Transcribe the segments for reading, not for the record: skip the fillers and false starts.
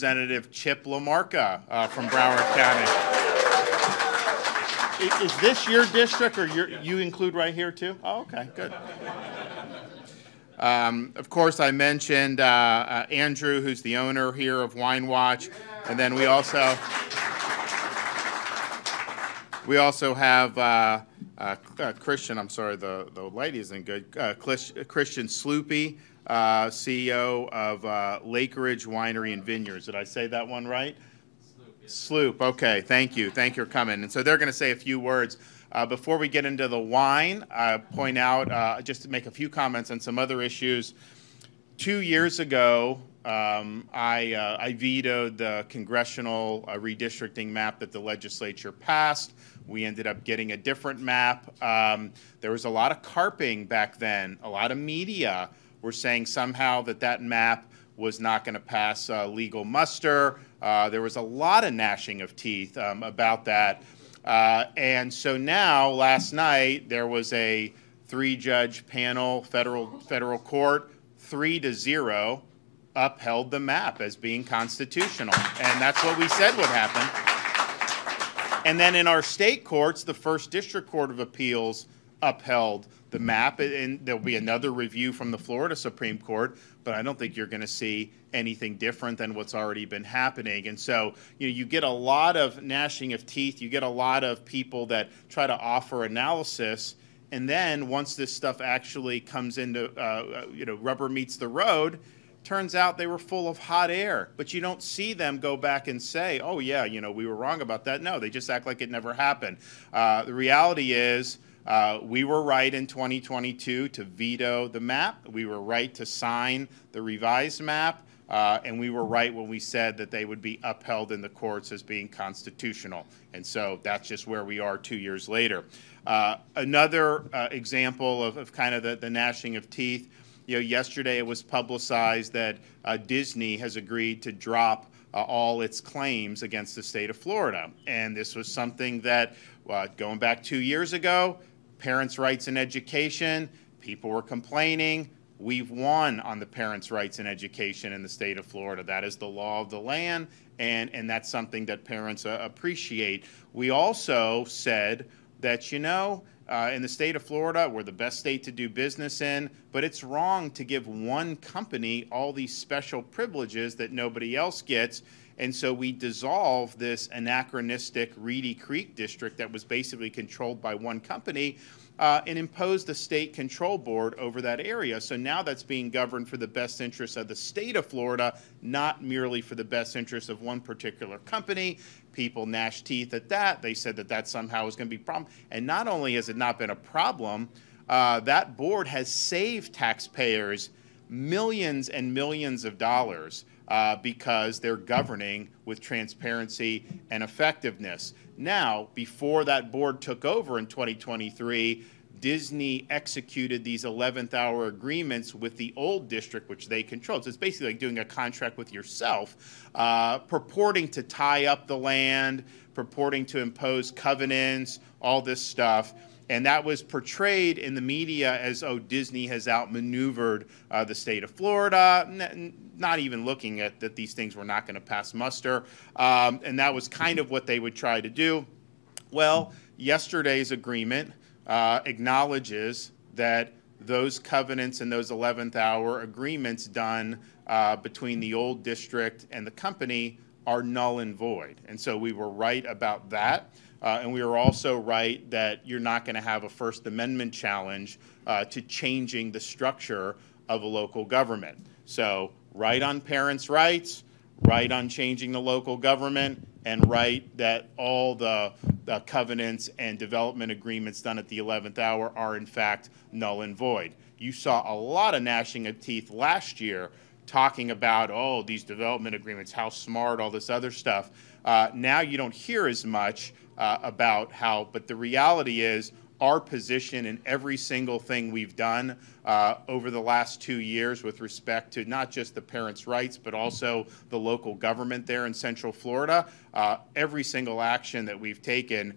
Representative Chip LaMarca from Broward County. Is this your district, or you include right here too? Oh, okay, good. Of course, I mentioned Andrew, who's the owner here of Wine Watch, and then we also have Christian. I'm sorry, the light isn't good. Christian Sloopy, CEO of Lake Ridge Winery and Vineyards. Did I say that one right? Sloop. Okay, thank you. Thank you for coming. And so they're going to say a few words. Before we get into the wine, point out, just to make a few comments on some other issues. 2 years ago, I vetoed the congressional redistricting map that the legislature passed. We ended up getting a different map. There was a lot of carping back then. A lot of media were saying somehow that map was not going to pass legal muster. There was a lot of gnashing of teeth about that. And so now, last night, there was a 3-judge panel, federal court, 3-0, upheld the map as being constitutional. And that's what we said would happen. And then in our state courts, the First District Court of Appeals upheld the map, and there'll be another review from the Florida Supreme Court, but I don't think you're going to see anything different than what's already been happening. And so, you get a lot of gnashing of teeth, you get a lot of people that try to offer analysis, and then once this stuff actually comes into, rubber meets the road, turns out they were full of hot air. But you don't see them go back and say, oh yeah, we were wrong about that. No, they just act like it never happened. The reality is, we were right in 2022 to veto the map. We were right to sign the revised map. And we were right when we said that they would be upheld in the courts as being constitutional. And so that's just where we are 2 years later. Another example of kind of the gnashing of teeth, yesterday it was publicized that Disney has agreed to drop all its claims against the state of Florida. And this was something that, going back 2 years ago, parents' rights in education, people were complaining. We've won on the parents' rights in education in the state of Florida. That is the law of the land, and that's something that parents appreciate. We also said that, in the state of Florida, we're the best state to do business in, but it's wrong to give one company all these special privileges that nobody else gets. And so we dissolved this anachronistic Reedy Creek district that was basically controlled by one company and imposed a state control board over that area. So now that's being governed for the best interests of the state of Florida, not merely for the best interests of one particular company. People gnashed teeth at that. They said that somehow was going to be a problem. And not only has it not been a problem, that board has saved taxpayers millions and millions of dollars because they're governing with transparency and effectiveness. Now, before that board took over in 2023, Disney executed these 11th hour agreements with the old district, which they controlled. So it's basically like doing a contract with yourself, purporting to tie up the land, purporting to impose covenants, all this stuff. And that was portrayed in the media as, oh, Disney has outmaneuvered the state of Florida, not even looking at that these things were not going to pass muster. And that was kind of what they would try to do. Well, yesterday's agreement acknowledges that those covenants and those 11th hour agreements done between the old district and the company are null and void. And so we were right about that. And we were also right that you're not going to have a First Amendment challenge to changing the structure of a local government. So right on parents' rights, right on changing the local government, and right that all the covenants and development agreements done at the 11th hour are in fact null and void. You saw a lot of gnashing of teeth last year talking about, oh, these development agreements, how smart, all this other stuff. Now you don't hear as much about how, but the reality is our position in every single thing we've done over the last 2 years with respect to not just the parents' rights, but also the local government there in Central Florida, every single action that we've taken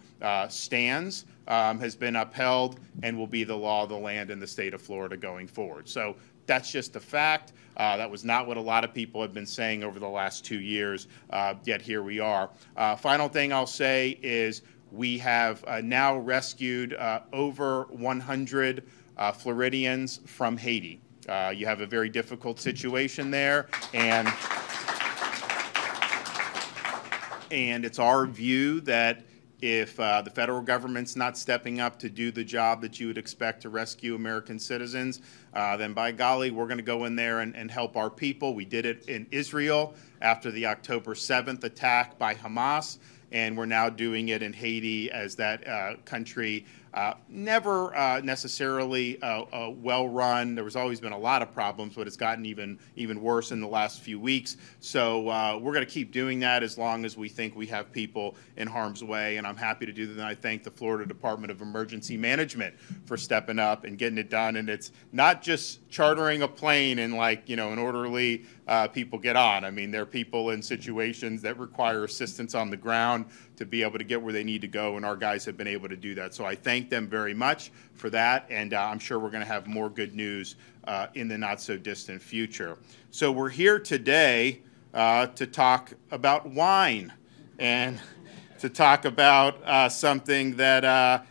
stands, has been upheld, and will be the law of the land in the state of Florida going forward. So That's just a fact. That was not what a lot of people have been saying over the last 2 years, yet here we are. Final thing I'll say is we have now rescued over 100 Floridians from Haiti. You have a very difficult situation there, and it's our view that if the federal government's not stepping up to do the job that you would expect to rescue American citizens, then by golly, we're going to go in there and help our people. We did it in Israel after the October 7th attack by Hamas, and we're now doing it in Haiti as that country never necessarily well run. There was always been a lot of problems, but it's gotten even worse in the last few weeks. So we're going to keep doing that as long as we think we have people in harm's way, and I'm happy to do that. And I thank the Florida Department of Emergency Management for stepping up and getting it done. And it's not just chartering a plane and an orderly people get on. I mean, there are people in situations that require assistance on the ground to be able to get where they need to go, and our guys have been able to do that. So I thank them very much for that, and I'm sure we're going to have more good news in the not-so-distant future. So we're here today to talk about wine and to talk about something that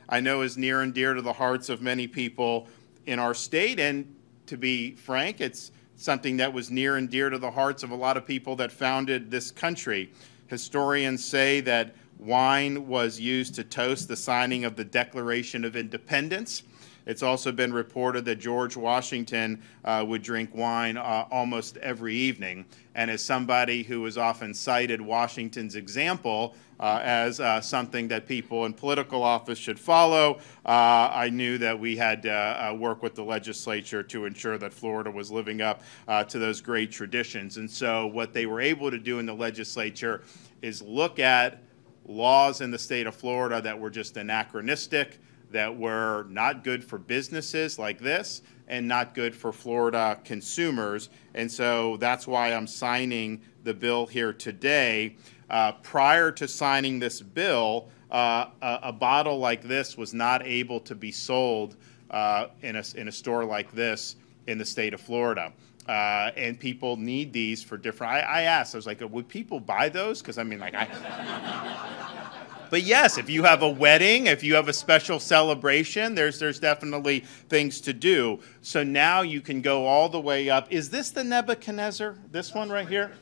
I know is near and dear to the hearts of many people in our state, and to be frank, it's something that was near and dear to the hearts of a lot of people that founded this country. Historians say that wine was used to toast the signing of the Declaration of Independence. It's also been reported that George Washington would drink wine almost every evening. And as somebody who has often cited Washington's example as something that people in political office should follow, I knew that we had to work with the legislature to ensure that Florida was living up to those great traditions. And so what they were able to do in the legislature is look at laws in the state of Florida that were just anachronistic, that were not good for businesses like this, and not good for Florida consumers. And so that's why I'm signing the bill here today. Prior to signing this bill, a bottle like this was not able to be sold in a store like this in the state of Florida. And people need these for different. I asked, I was like, would people buy those? Because I mean, But yes, if you have a wedding, if you have a special celebration, there's definitely things to do. So now you can go all the way up. Is this the Nebuchadnezzar? This one right here?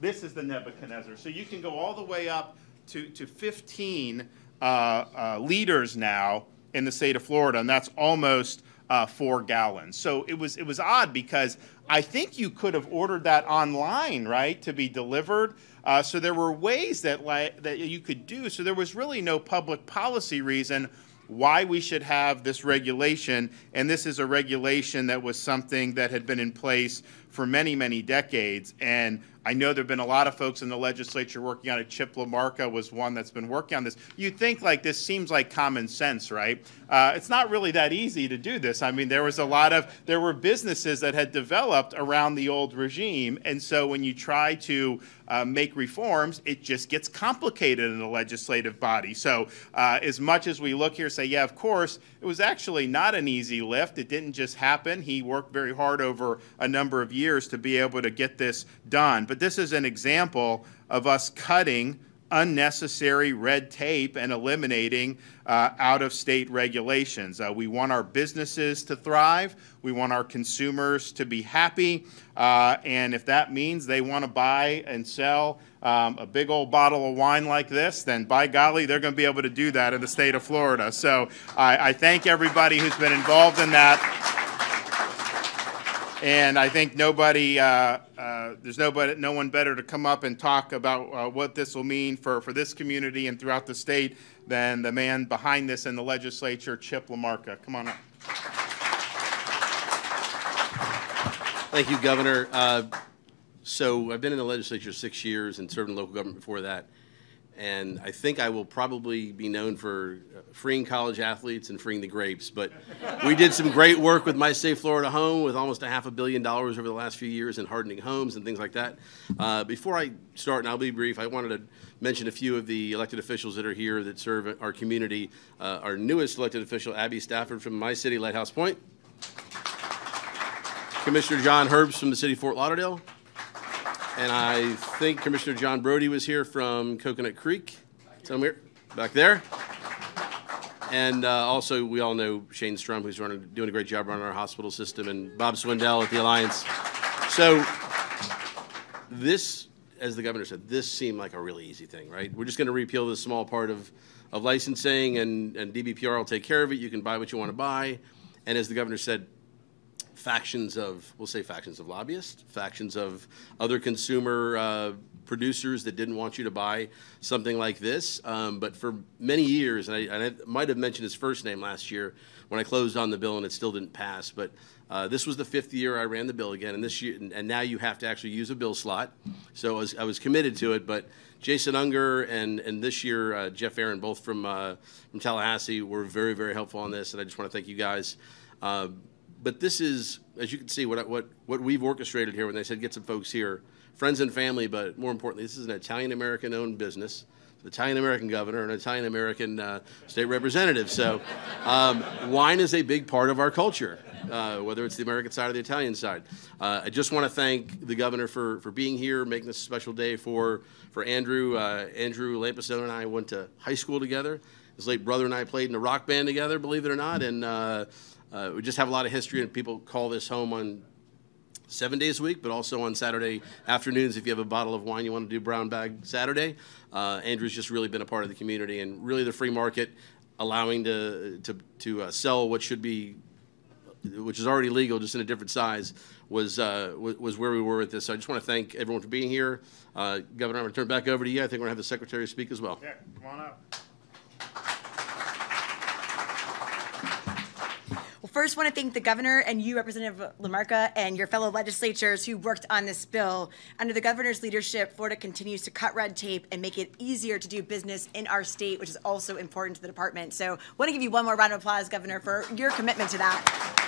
This is the Nebuchadnezzar. So you can go all the way up to 15 liters now in the state of Florida, and that's almost 4 gallons. So it was odd because I think you could have ordered that online, right, to be delivered. So there were ways that you could do. So there was really no public policy reason why we should have this regulation. And this is a regulation that was something that had been in place for many, many decades. And I know there have been a lot of folks in the legislature working on it. Chip LaMarca was one that's been working on this. You'd think this seems like common sense, right? It's not really that easy to do this. I mean, there were businesses that had developed around the old regime. And so when you try to make reforms, it just gets complicated in the legislative body. So as much as we look here and say, yeah, of course, it was actually not an easy lift. It didn't just happen. He worked very hard over a number of years to be able to get this done. But this is an example of us cutting unnecessary red tape and eliminating out-of-state regulations. We want our businesses to thrive. We want our consumers to be happy. And if that means they want to buy and sell a big old bottle of wine like this, then by golly, they're going to be able to do that in the state of Florida. So I thank everybody who's been involved in that. And I think no one better to come up and talk about what this will mean for this community and throughout the state than the man behind this in the legislature, Chip LaMarca. Come on up. Thank you, Governor. So I've been in the legislature 6 years and served in local government before that. And I think I will probably be known for freeing college athletes and freeing the grapes. But we did some great work with My Safe Florida Home with almost $500 million over the last few years in hardening homes and things like that. Before I start, and I'll be brief, I wanted to mention a few of the elected officials that are here that serve our community. Our newest elected official, Abby Stafford from my city, Lighthouse Point. Commissioner John Herbst from the city of Fort Lauderdale. And I think Commissioner John Brody was here from Coconut Creek. Somewhere back there. And also, we all know Shane Strum, who's doing a great job running our hospital system, and Bob Swindell at the Alliance. So this, as the governor said, this seemed like a really easy thing, right? We're just going to repeal this small part of licensing, and DBPR will take care of it. You can buy what you want to buy. And as the governor said, we'll say factions of lobbyists, factions of other consumer producers that didn't want you to buy something like this. But for many years, and I might have mentioned his first name last year when I closed on the bill and it still didn't pass, but this was the 5th year I ran the bill again, and this year, and now you have to actually use a bill slot. So I was committed to it, but Jason Unger and this year Jeff Aaron, both from Tallahassee, were very, very helpful on this, and I just want to thank you guys. But this is, as you can see, what we've orchestrated here when they said get some folks here, friends and family, but more importantly, this is an Italian-American owned business, an Italian-American governor, and an Italian-American state representative. So wine is a big part of our culture, whether it's the American side or the Italian side. I just want to thank the governor for being here, making this a special day for Andrew. Andrew Lampastone and I went to high school together. His late brother and I played in a rock band together, believe it or not, and we just have a lot of history, and people call this home on 7 days a week, but also on Saturday afternoons if you have a bottle of wine you want to do brown bag Saturday. Andrew's just really been a part of the community, and really the free market allowing to sell what should be, which is already legal, just in a different size, was where we were with this. So I just want to thank everyone for being here. Governor, I'm going to turn it back over to you. I think we're going to have the Secretary speak as well. Yeah, come on up. First, I want to thank the governor and you, Representative LaMarca, and your fellow legislators who worked on this bill. Under the governor's leadership, Florida continues to cut red tape and make it easier to do business in our state, which is also important to the department. So I want to give you one more round of applause, Governor, for your commitment to that.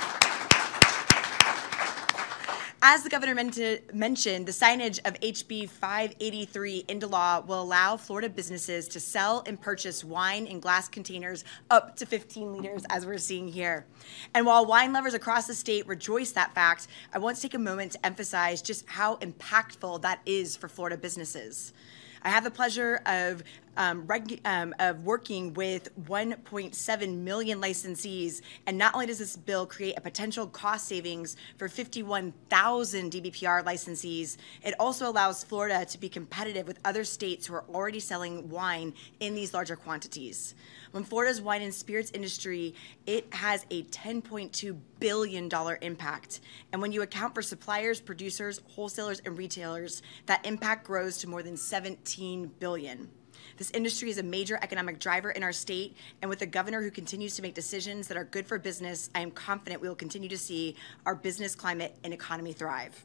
As the governor mentioned, the signage of HB 583 into law will allow Florida businesses to sell and purchase wine in glass containers up to 15 liters, as we're seeing here. And while wine lovers across the state rejoice that fact, I want to take a moment to emphasize just how impactful that is for Florida businesses. I have the pleasure of working with 1.7 million licensees, and not only does this bill create a potential cost savings for 51,000 DBPR licensees, it also allows Florida to be competitive with other states who are already selling wine in these larger quantities. When Florida's wine and spirits industry, it has a $10.2 billion impact. And when you account for suppliers, producers, wholesalers, and retailers, that impact grows to more than $17 billion. This industry is a major economic driver in our state, and with a governor who continues to make decisions that are good for business, I am confident we will continue to see our business climate and economy thrive.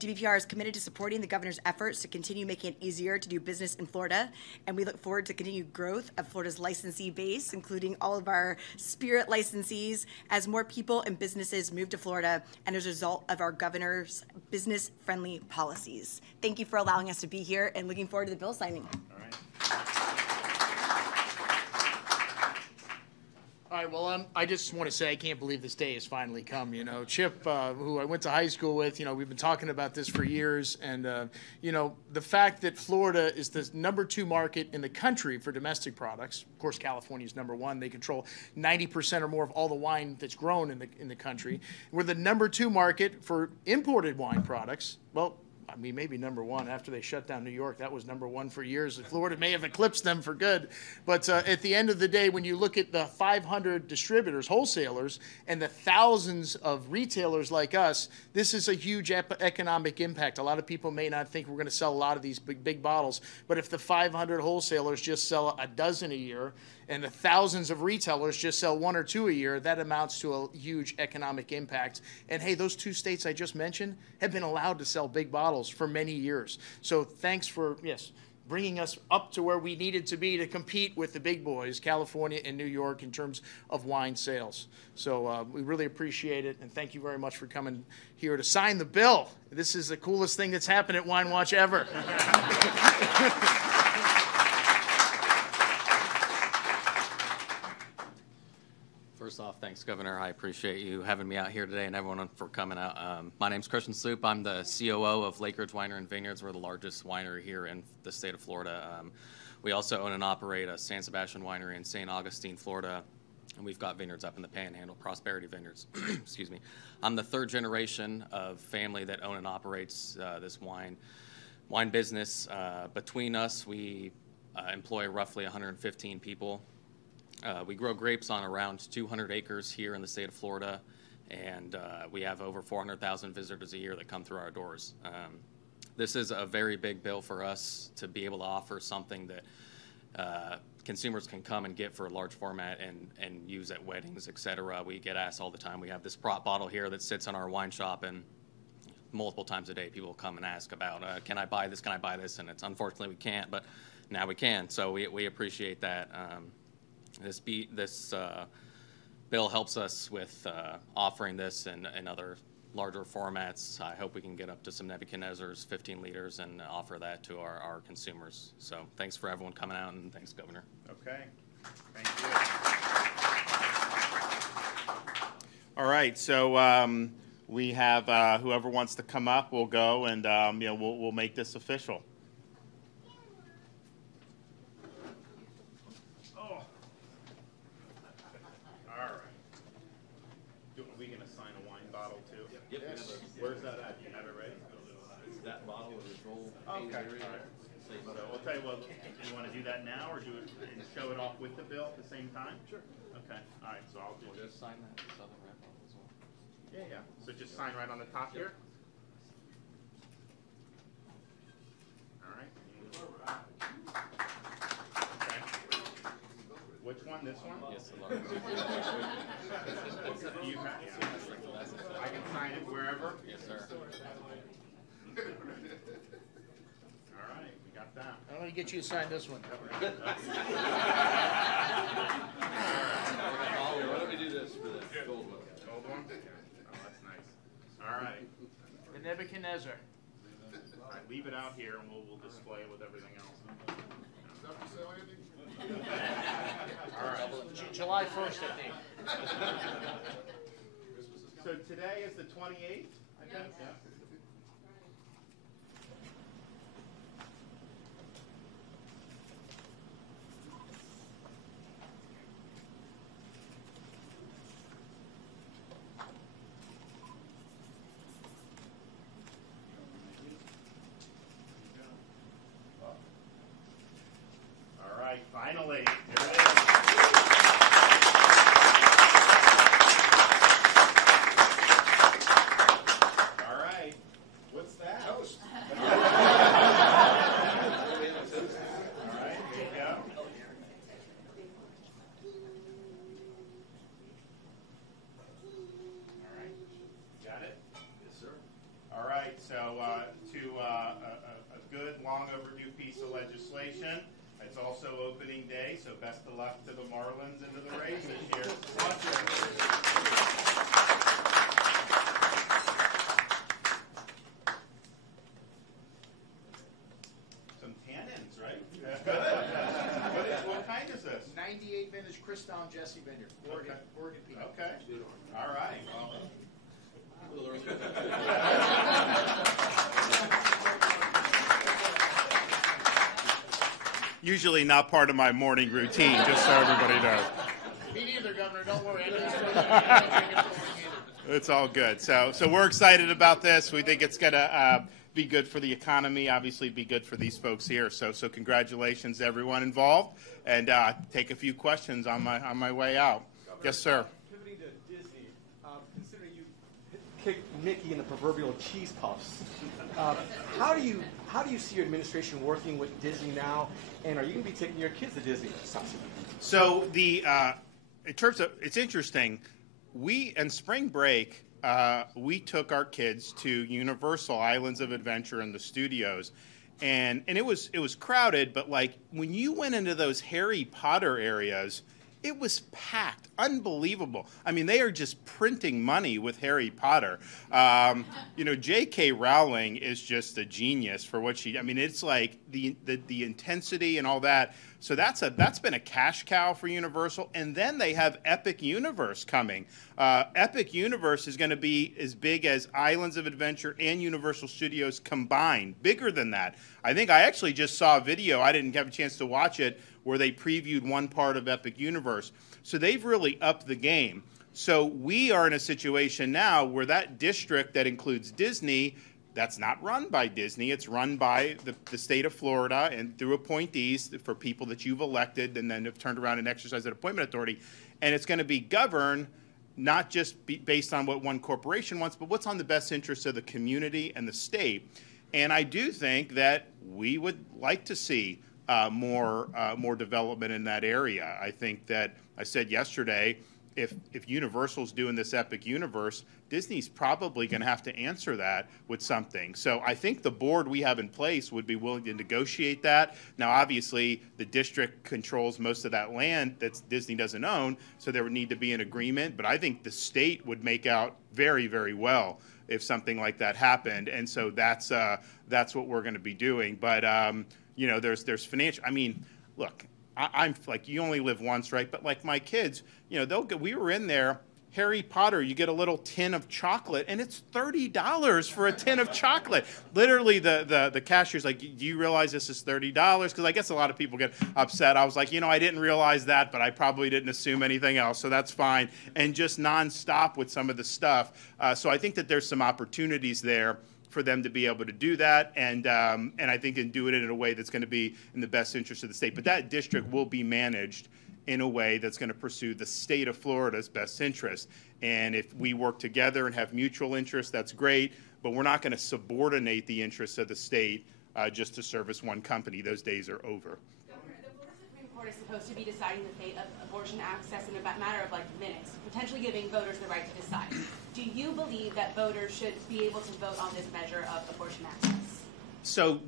DBPR is committed to supporting the governor's efforts to continue making it easier to do business in Florida, and we look forward to continued growth of Florida's licensee base, including all of our spirit licensees, as more people and businesses move to Florida and as a result of our governor's business-friendly policies. Thank you for allowing us to be here, and looking forward to the bill signing. All right. All right, well, I just want to say I can't believe this day has finally come. You know, Chip, who I went to high school with, you know, we've been talking about this for years. And, you know, the fact that Florida is the #2 market in the country for domestic products. Of course, California is #1. They control 90% or more of all the wine that's grown in the country. We're the #2 market for imported wine products. Well, I mean, maybe #1 after they shut down New York. That was #1 for years. Florida may have eclipsed them for good. But at the end of the day, when you look at the 500 distributors, wholesalers, and the thousands of retailers like us, this is a huge economic impact. A lot of people may not think we're going to sell a lot of these big bottles. But if the 500 wholesalers just sell a dozen a year, and the thousands of retailers just sell 1 or 2 a year, that amounts to a huge economic impact. And hey, those 2 states I just mentioned have been allowed to sell big bottles for many years. So thanks for, yes, bringing us up to where we needed to be to compete with the big boys, California and New York, in terms of wine sales. So we really appreciate it, and thank you very much for coming here to sign the bill. This is the coolest thing that's happened at Wine Watch ever. First off, thanks, Thanks, Governor. I appreciate you having me out here today and everyone for coming out. My name's Christian Sloop. I'm the COO of Lake Ridge Winery and Vineyards. We're the largest winery here in the state of Florida. We also own and operate a San Sebastian winery in St. Augustine, Florida, and we've got vineyards up in the Panhandle, Prosperity Vineyards. Excuse me. I'm the third generation of family that own and operates this wine business. Between us, we employ roughly 115 people. We grow grapes on around 200 acres here in the state of Florida, and we have over 400,000 visitors a year that come through our doors. This is a very big bill for us to be able to offer something that consumers can come and get for a large format and use at weddings, et cetera. We get asked all the time. We have this prop bottle here that sits in our wine shop, and multiple times a day people come and ask about, can I buy this, can I buy this? And it's unfortunately we can't, but now we can, so we appreciate that. This bill helps us with offering this and other larger formats. I hope we can get up to some Nebuchadnezzars, 15 liters, and offer that to our consumers. So thanks for everyone coming out, and thanks, Governor. Okay, thank you. All right, so we have whoever wants to come up will go, and we'll make this official. Where's that at? Do you have it ready? It's that bottle with the roll. Okay. All right. So we'll tell you what, do you want to do that now or do it and show it off with the bill at the same time? Sure. Okay. All right. So I'll do this. Just sign that southern wrap off as well. Yeah. So just sign right on the top here. All right. Okay. Which one? This one? Yes, the large. You have, yeah. I can sign it wherever. Yes, sir. All right, we got that. I'm going to get you to sign this one. Why don't we do this for the gold one? Gold one? Oh, that's nice. All right. The Nebuchadnezzar. All right, leave it out here and we'll display it with everything else. All right. July 1st, I think. So today is the 28th, I think? Yeah. All right, finally, here it is. Legislation. It's also opening day, so best of luck to the Marlins and to the Rays this year. Some tannins, right? What kind is this? 98 vintage Criston Jesse Vineyard. Oregon peach. Okay. All right. Usually not part of my morning routine, just so everybody knows. Me neither, Governor. Don't worry. It's all good. So we're excited about this. We think it's going to be good for the economy, obviously be good for these folks here. So congratulations to everyone involved, and take a few questions on my way out. Governor, Yes, sir. Pivoting to Disney, considering you kicked Mickey in the proverbial cheese puffs, how do you see your administration working with Disney now, and are you going to be taking your kids to Disney? So in terms of, it's interesting. We in spring break we took our kids to Universal Islands of Adventure in the studios, and it was crowded. But like when you went into those Harry Potter areas, It was packed, unbelievable. I mean, they are just printing money with Harry Potter. You know, J.K. Rowling is just a genius for what she. I mean, it's like the intensity and all that. So that's been a cash cow for Universal. And then they have Epic Universe coming. Epic Universe is going to be as big as Islands of Adventure and Universal Studios combined, bigger than that. I think I actually just saw a video. I didn't have a chance to watch it, where they previewed one part of Epic Universe. So they've really upped the game. So we are in a situation now where that district that includes Disney, that's not run by Disney. It's run by the state of Florida and through appointees for people that you've elected and then have turned around and exercised that appointment authority. And it's going to be governed not just based on what one corporation wants, but what's on the best interest of the community and the state. And I do think that we would like to see more development in that area. I think that I said yesterday, if Universal's doing this Epic Universe, Disney's probably going to have to answer that with something. So I think the board we have in place would be willing to negotiate that. Now, obviously, the district controls most of that land that Disney doesn't own, so there would need to be an agreement. But I think the state would make out very, very well if something like that happened. And so that's what we're going to be doing. But you know, there's financial. I mean, look, I'm like, you only live once, right? But like my kids, you know, we were in there. Harry Potter, you get a little tin of chocolate, and it's $30 for a tin of chocolate. Literally, the cashier's like, do you realize this is $30? Because I guess a lot of people get upset. I was like, you know, I didn't realize that, but I probably didn't assume anything else, so that's fine. And just nonstop with some of the stuff. So I think that there's some opportunities there for them to be able to do that, and I think and do it in a way that's going to be in the best interest of the state. But that district will be managed in a way that's going to pursue the state of Florida's best interest. And if we work together and have mutual interest, that's great, but we're not going to subordinate the interests of the state just to service one company. Those days are over. Governor, the Florida Supreme Court is supposed to be deciding the fate of abortion access in a matter of like minutes, potentially giving voters the right to decide. Do you believe that voters should be able to vote on this measure of abortion access? So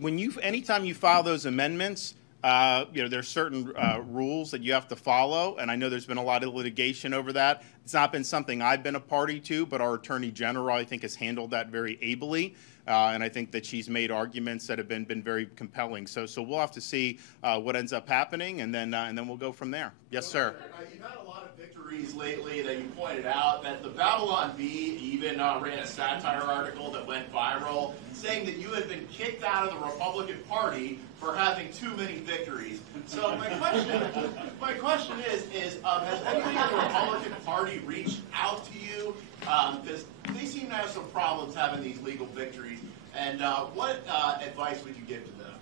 anytime you file those amendments, you know, there's certain rules that you have to follow, and I know there's been a lot of litigation over that. It's not been something I've been a party to, but our Attorney General, I think, has handled that very ably, and I think that she's made arguments that have been very compelling. So we'll have to see what ends up happening, and then we'll go from there. Yes, sir. You've had a lot of victories lately that you pointed out. That the Babylon Bee even ran a satire article that went viral, saying that you had been kicked out of the Republican Party for having too many victories. So my question is has anybody in the Republican Party reached out to you? Because they seem to have some problems having these legal victories. And what advice would you give to them?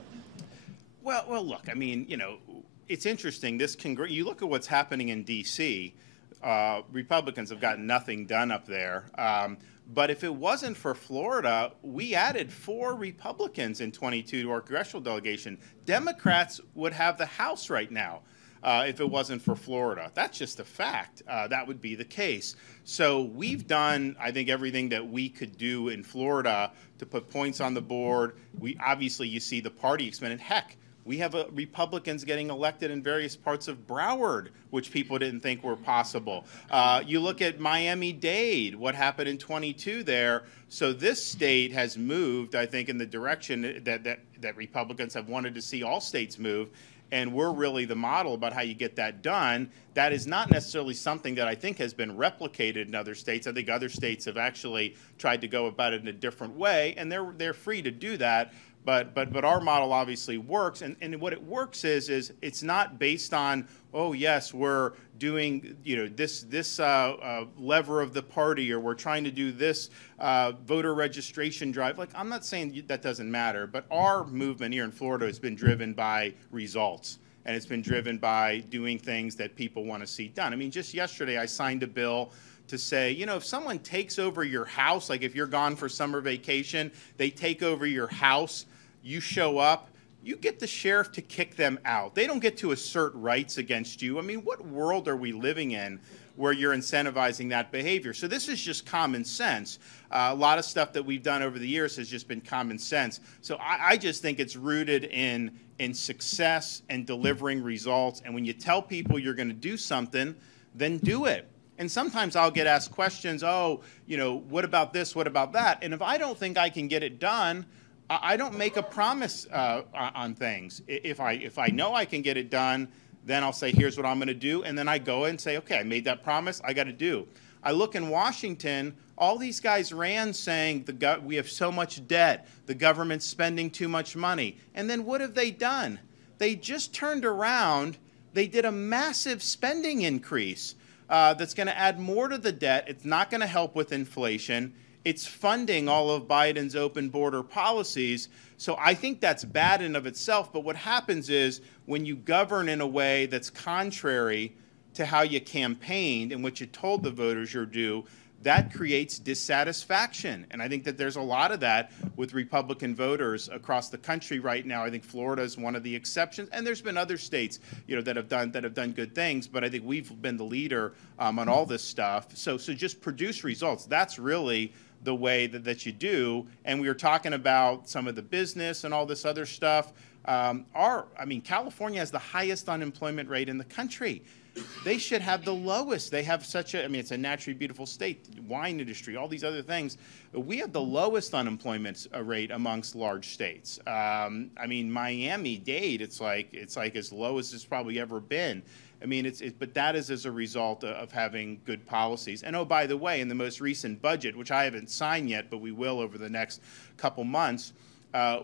Well, look, I mean, you know, it's interesting. You look at what's happening in D.C., Republicans have gotten nothing done up there. But if it wasn't for Florida, we added 4 Republicans in 22 to our congressional delegation. Democrats would have the House right now if it wasn't for Florida. That's just a fact. That would be the case. So we've done, I think, everything that we could do in Florida to put points on the board. Obviously, you see the party expanded. Heck, we have Republicans getting elected in various parts of Broward, which people didn't think were possible. You look at Miami-Dade, what happened in 22 there. So this state has moved, I think, in the direction that Republicans have wanted to see all states move. And we're really the model about how you get that done. That is not necessarily something that I think has been replicated in other states. I think other states have actually tried to go about it in a different way, and they're free to do that. But our model obviously works, and what it works is it's not based on, oh yes, we're doing, you know, this lever of the party, or we're trying to do this voter registration drive. Like, I'm not saying that doesn't matter, but our movement here in Florida has been driven by results, and it's been driven by doing things that people want to see done. I mean, just yesterday I signed a bill to say, you know, if someone takes over your house, like if you're gone for summer vacation, they take over your house, you show up, you get the sheriff to kick them out. They don't get to assert rights against you. I mean, what world are we living in where you're incentivizing that behavior? So this is just common sense. A lot of stuff that we've done over the years has just been common sense. So I just think it's rooted in in success and delivering results. And when you tell people you're going to do something, then do it. And sometimes I'll get asked questions, oh, you know, what about this, what about that? And if I don't think I can get it done, I don't make a promise on things. If I know I can get it done, then I'll say, here's what I'm going to do. And then I go and say, okay, I made that promise, I got to do. I look in Washington, all these guys ran saying we have so much debt, the government's spending too much money. And then what have they done? They just turned around, they did a massive spending increase that's going to add more to the debt. It's not going to help with inflation. It's funding all of Biden's open border policies. So I think that's bad in of itself. But what happens is when you govern in a way that's contrary to how you campaigned and what you told the voters you're due, that creates dissatisfaction. And I think that there's a lot of that with Republican voters across the country right now. I think Florida is one of the exceptions, and there's been other states, you know, that have done good things. But I think we've been the leader on all this stuff. So just produce results. That's really the way that you do. And we were talking about some of the business and all this other stuff. California has the highest unemployment rate in the country. They should have the lowest. They have such a, it's a naturally beautiful state, wine industry, all these other things. We have the lowest unemployment rate amongst large states. Miami-Dade, it's like as low as it's probably ever been. But that is as a result of having good policies. And oh, by the way, in the most recent budget, which I haven't signed yet, but we will over the next couple months,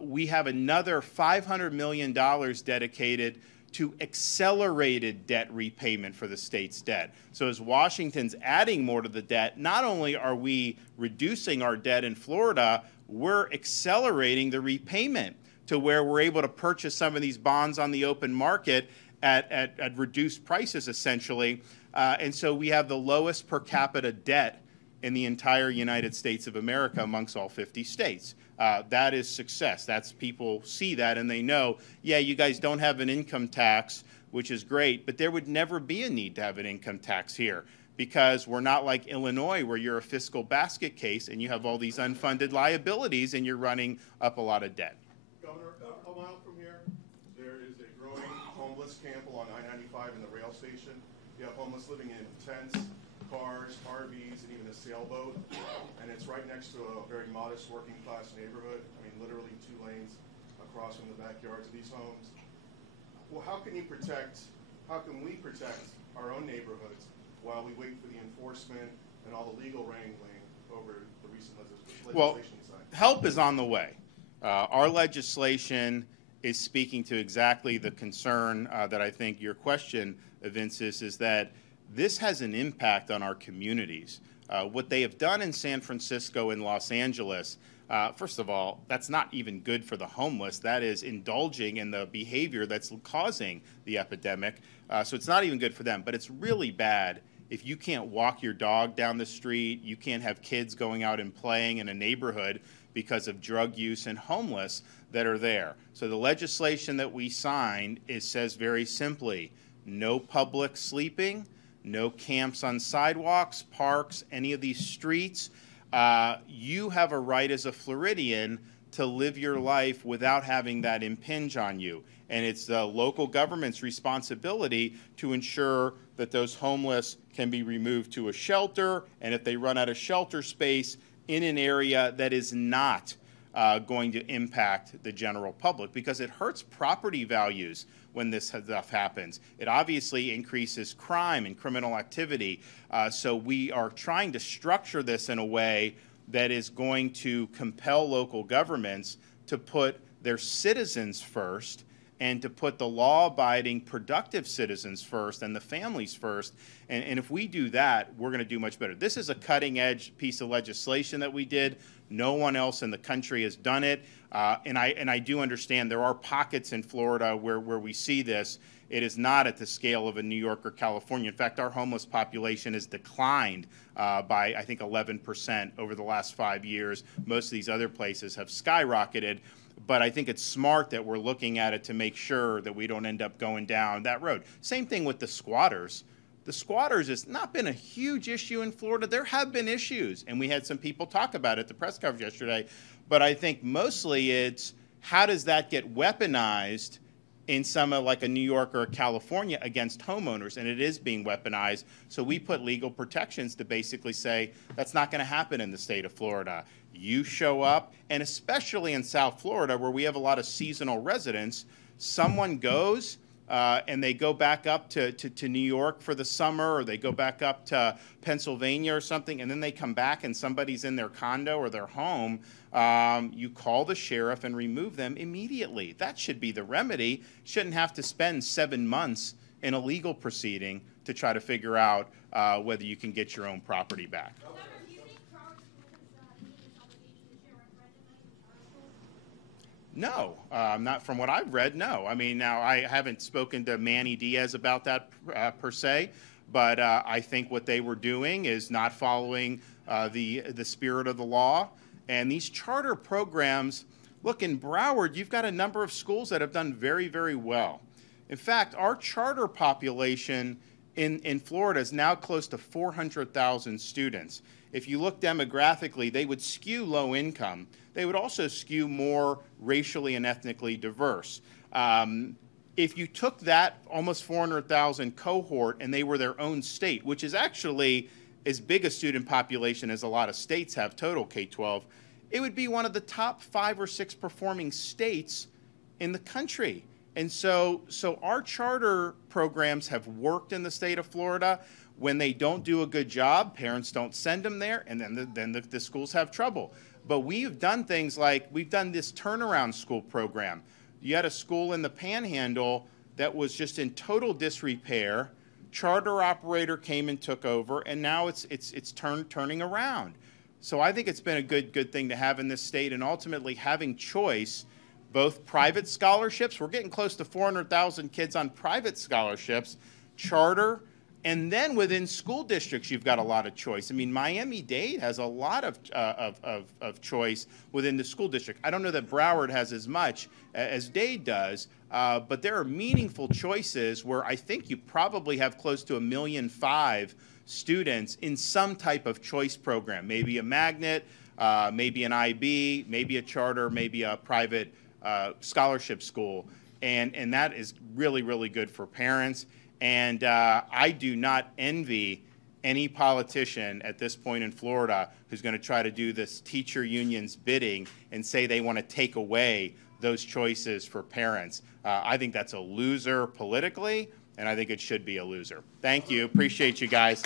we have another $500 million dedicated to accelerated debt repayment for the state's debt. So as Washington's adding more to the debt, not only are we reducing our debt in Florida, we're accelerating the repayment to where we're able to purchase some of these bonds on the open market at reduced prices, essentially. And so we have the lowest per capita debt in the entire United States of America amongst all 50 states. That is success. That's people see that and they know, yeah, you guys don't have an income tax, which is great, but there would never be a need to have an income tax here because we're not like Illinois where you're a fiscal basket case and you have all these unfunded liabilities and you're running up a lot of debt. Governor, a mile from here, there is a growing homeless camp along I-95 in the rail station. You have homeless living in tents, cars, RVs, and even a sailboat. And it's right next to a very modest working class neighborhood. Literally 2 lanes across from the backyards of these homes. Well, how can we protect our own neighborhoods while we wait for the enforcement and all the legal wrangling over the recent legislation you signed? Help is on the way. Our legislation is speaking to exactly the concern that I think your question evinces, is that this has an impact on our communities. What they have done in San Francisco and Los Angeles, first of all, that's not even good for the homeless. That is indulging in the behavior that's causing the epidemic. So it's not even good for them. But it's really bad if you can't walk your dog down the street, you can't have kids going out and playing in a neighborhood because of drug use and homeless that are there. So the legislation that we signed says very simply, no public sleeping, no camps on sidewalks, parks, any of these streets. You have a right as a Floridian to live your life without having that impinge on you. And it's the local government's responsibility to ensure that those homeless can be removed to a shelter, and if they run out of shelter space, in an area that is not going to impact the general public, because it hurts property values when this stuff happens. It obviously increases crime and criminal activity. So we are trying to structure this in a way that is going to compel local governments to put their citizens first and to put the law-abiding, productive citizens first and the families first. And if we do that, we're going to do much better. This is a cutting-edge piece of legislation that we did. No one else in the country has done it. And I do understand there are pockets in Florida where we see this. It is not at the scale of a New York or California. In fact, our homeless population has declined by, I think, 11% over the last 5 years. Most of these other places have skyrocketed. But I think it's smart that we're looking at it to make sure that we don't end up going down that road. Same thing with the squatters. The squatters has not been a huge issue in Florida. There have been issues, and we had some people talk about it at the press coverage yesterday. But I think mostly it's how does that get weaponized in some like a New York or a California against homeowners, and it is being weaponized. So we put legal protections to basically say that's not going to happen in the state of Florida. You show up, and especially in South Florida where we have a lot of seasonal residents, someone goes and they go back up to New York for the summer, or they go back up to Pennsylvania or something, and then they come back and somebody's in their condo or their home. You call the sheriff and remove them immediately. That should be the remedy. Shouldn't have to spend 7 months in a legal proceeding to try to figure out whether you can get your own property back. No, not from what I've read, no. I mean, now I haven't spoken to Manny Diaz about that per se, but I think what they were doing is not following the spirit of the law. And these charter programs, look, in Broward, you've got a number of schools that have done very, very well. In fact, our charter population in Florida is now close to 400,000 students. If you look demographically, they would skew low income. They would also skew more racially and ethnically diverse. If you took that almost 400,000 cohort and they were their own state, which is actually as big a student population as a lot of states have total K-12, it would be one of the top 5 or 6 performing states in the country. And so our charter programs have worked in the state of Florida. When they don't do a good job, parents don't send them there, and then the schools have trouble. But we've done things like, we've done this turnaround school program. You had a school in the Panhandle that was just in total disrepair. Charter operator came and took over, and now it's turning around. So I think it's been a good thing to have in this state, and ultimately having choice, both private scholarships. We're getting close to 400,000 kids on private scholarships, charter. And then within school districts, you've got a lot of choice. I mean, Miami-Dade has a lot of choice within the school district. I don't know that Broward has as much as Dade does, but there are meaningful choices where I think you probably have close to 1.5 million students in some type of choice program, maybe a magnet, maybe an IB, maybe a charter, maybe a private scholarship school. And that is really, really good for parents. And I do not envy any politician at this point in Florida who's going to try to do this teacher union's bidding and say they want to take away those choices for parents. I think that's a loser politically, and I think it should be a loser. Thank you. Appreciate you guys.